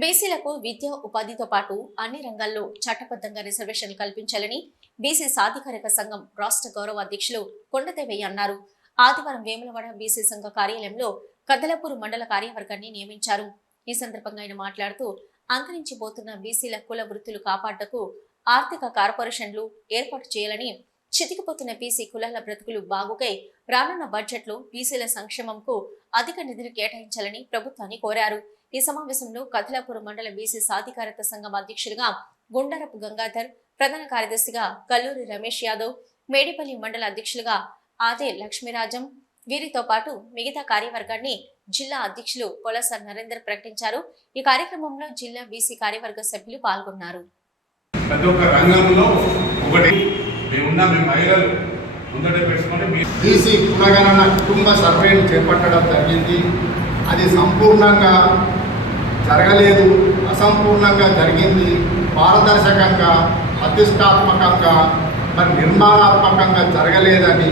బీసీలకు విద్య ఉపాధితో పాటు అన్ని రంగాల్లో చట్టబద్ధంగా రిజర్వేషన్లు కల్పించాలని బీసీ సాధికారిక సంఘం రాష్ట్ర గౌరవ అధ్యక్షులు కొండదేవయ్య అన్నారు. ఆదివారం వేములవాడ బీసీ సంఘ కార్యాలయంలో కదలపూర్ మండల కార్యవర్గాన్ని నియమించారు. ఈ సందర్భంగా ఆయన మాట్లాడుతూ అంతరించిపోతున్న బీసీల కుల వృత్తులు కాపాడటకు ఆర్థిక కార్పొరేషన్లు ఏర్పాటు చేయాలని చితికిపోతున్న బీసీ కులాల బ్రతుకులు బాగుకై రానున్న బడ్జెట్లో బీసీల సంక్షేమంకు అధిక నిధులు కేటాయించాలని ప్రభుత్వాన్ని కోరారు. ఈ సమావేశంలో కథలాపురం మండల బీసీ సాధికారత సంఘం అధ్యక్షులుగా గుండరపు గంగాధర్ ప్రధాన కార్యదర్శిగా కల్లూరి రమేష్ యాదవ్ మేడిపల్లి మండల అధ్యక్షులుగా ఆదే లక్ష్మీరాజం. వీరితో పాటు మిగతా కార్యవర్గాన్ని జిల్లా అధ్యక్షులు పొలస నరేందర్ ప్రకటించారు. ఈ కార్యక్రమంలో జిల్లా బీసీ కార్యవర్గ సభ్యులు పాల్గొన్నారు. ప్రతి ఒక్క రంగంలో ఒకటి. మేమున్న మేము మహిళలు. బీసీ కులగణన కుటుంబ సర్వేను చేపట్టడం జరిగింది. అది సంపూర్ణంగా జరగలేదు అసంపూర్ణంగా జరిగింది. పారదర్శకంగా ప్రతిష్టాత్మకంగా మరి నిర్మాణాత్మకంగా జరగలేదని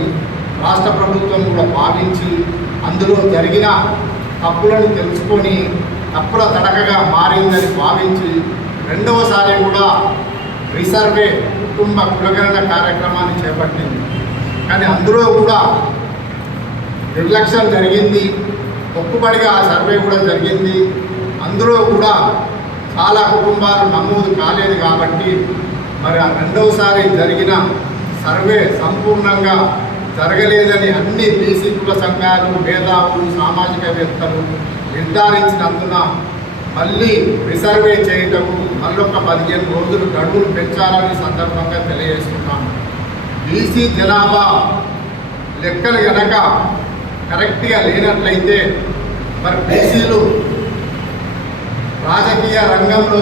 రాష్ట్ర ప్రభుత్వం కూడా భావించి అందులో జరిగిన తప్పులను తెలుసుకొని తప్పుల తడకగా మారిందని భావించి రెండవసారి కూడా రిసర్వే కుటుంబ కులగణన కార్యక్రమాన్ని చేపట్టింది. కానీ అందులో కూడా నిర్లక్ష్యం జరిగింది. మొక్కుబడిగా ఆ సర్వే కూడా జరిగింది. అందులో కూడా చాలా కుటుంబాలు నమోదు కాలేదు కాబట్టి మరి ఆ రెండవసారి జరిగిన సర్వే సంపూర్ణంగా జరగలేదని అన్ని బీసీ కుల సంఘాలు మేధావులు సామాజికవేత్తలు నిర్ధారించినందున మళ్ళీ రిసర్వే చేయటము మళ్ళొక పదిహేను రోజులు గడువులు పెంచాలని సందర్భంగా తెలియజేస్తున్నాము బీసీ జనాభా లెక్కలు గనక కరెక్ట్గా లేనట్లయితే మరి బీసీలు రాజకీయ రంగంలో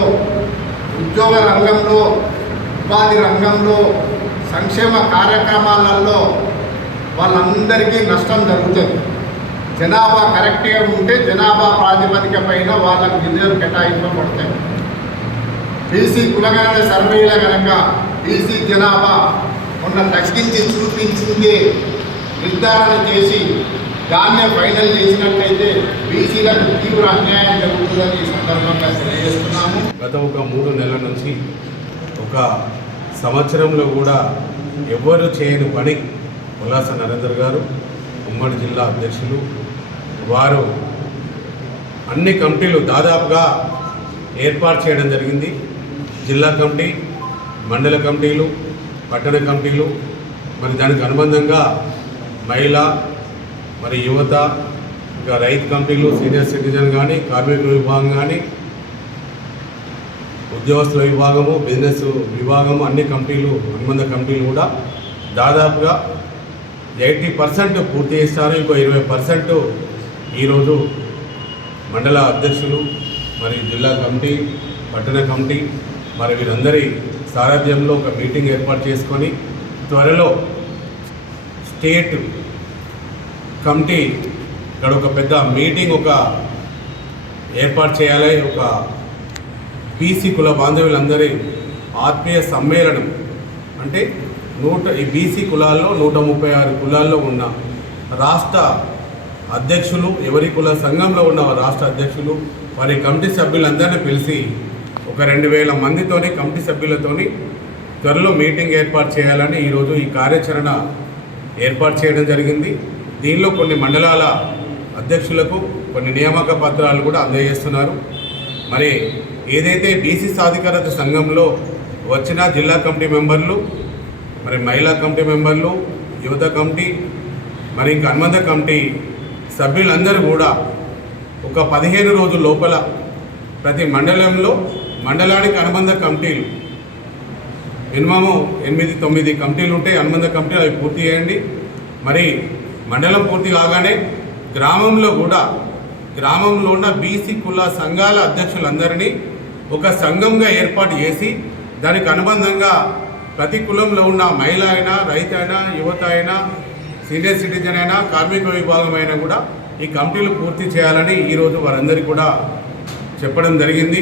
ఉద్యోగ రంగంలో ఉపాధి రంగంలో సంక్షేమ కార్యక్రమాలలో వాళ్ళందరికీ నష్టం జరుగుతుంది. జనాభా కరెక్ట్గా ఉంటే జనాభా ప్రాతిపదిక పైన వాళ్ళకు నిధులు కేటాయింపబడతాయి. బీసీ కులగణన సర్వేల కనుక బీసీ జనాభా మొన్న తగ్గించి చూపించిందే నిర్ధారణ చేసి దాన్నే ఫైనల్ చేసినట్లయితే బీసీలకు తీవ్ర అన్యాయం జరుగుతుందని ఈ సందర్భంగా తెలియజేస్తున్నాము. గత ఒక మూడు నెలల నుంచి ఒక సంవత్సరంలో కూడా ఎవ్వరు చేయని పని ఉల్లాస నరేందర్ గారు ఉమ్మడి జిల్లా అధ్యక్షులు వారు అన్ని కమిటీలు దాదాపుగా ఏర్పాటు చేయడం జరిగింది. జిల్లా కమిటీ మండల కమిటీలు పట్టణ కమిటీలు మరి దానికి అనుబంధంగా మహిళ మరి యువత ఇంకా రైతు కమిటీలు సీనియర్ సిటిజన్ కానీ కార్మికుల విభాగం కానీ ఉద్యోగస్తుల విభాగము బిజినెస్ విభాగము అన్ని కమిటీలు అనుబంధ కమిటీలు కూడా దాదాపుగా ఎయిటీ పర్సెంట్ పూర్తి చేస్తారు. ఇంకో ఇరవై పర్సెంట్ ఈరోజు మండల అధ్యక్షులు మరి జిల్లా కమిటీ పట్టణ కమిటీ మరి వీరందరి సారథ్యంలో ఒక మీటింగ్ ఏర్పాటు చేసుకొని త్వరలో స్టేట్ కమిటీ ఇక్కడ ఒక పెద్ద మీటింగ్ ఒక ఏర్పాటు చేయాలి. ఒక బీసీ కుల బాంధవులందరి ఆత్మీయ సమ్మేళనం. అంటే నూట ఈ బీసీ కులాల్లో నూట ముప్పై ఆరు కులాల్లో ఉన్న రాష్ట్ర అధ్యక్షులు ఎవరి కుల సంఘంలో ఉన్న రాష్ట్ర అధ్యక్షులు వారి కమిటీ సభ్యులందరినీ పిలిచి ఒక రెండు వేల మందితోని కమిటీ సభ్యులతోని త్వరలో మీటింగ్ ఏర్పాటు చేయాలని ఈరోజు ఈ కార్యాచరణ ఏర్పాటు చేయడం జరిగింది. దీనిలో కొన్ని మండలాల అధ్యక్షులకు కొన్ని నియామక పత్రాలు కూడా అందజేస్తున్నారు. మరి ఏదైతే బీసీ సాధికారత సంఘంలో వచ్చిన జిల్లా కమిటీ మెంబర్లు మరి మహిళా కమిటీ మెంబర్లు యువత కమిటీ మరి ఇంకా అనుబంధ కమిటీ సభ్యులందరూ కూడా ఒక పదిహేను రోజుల లోపల ప్రతి మండలంలో మండలానికి అనుబంధ కమిటీలు. మినిమము ఎనిమిది తొమ్మిది కమిటీలు ఉంటాయి అనుబంధ కమిటీలు అవి పూర్తి చేయండి. మరి మండలం పూర్తి కాగానే గ్రామంలో కూడా గ్రామంలో ఉన్న బీసీ కుల సంఘాల అధ్యక్షులందరినీ ఒక సంఘంగా ఏర్పాటు చేసి దానికి అనుబంధంగా ప్రతి కులంలో ఉన్న మహిళ అయినా రైతు అయినా యువత అయినా సీనియర్ సిటిజన్ అయినా కార్మిక విభాగం అయినా కూడా ఈ కమిటీలు పూర్తి చేయాలని ఈరోజు వారందరికీ కూడా చెప్పడం జరిగింది.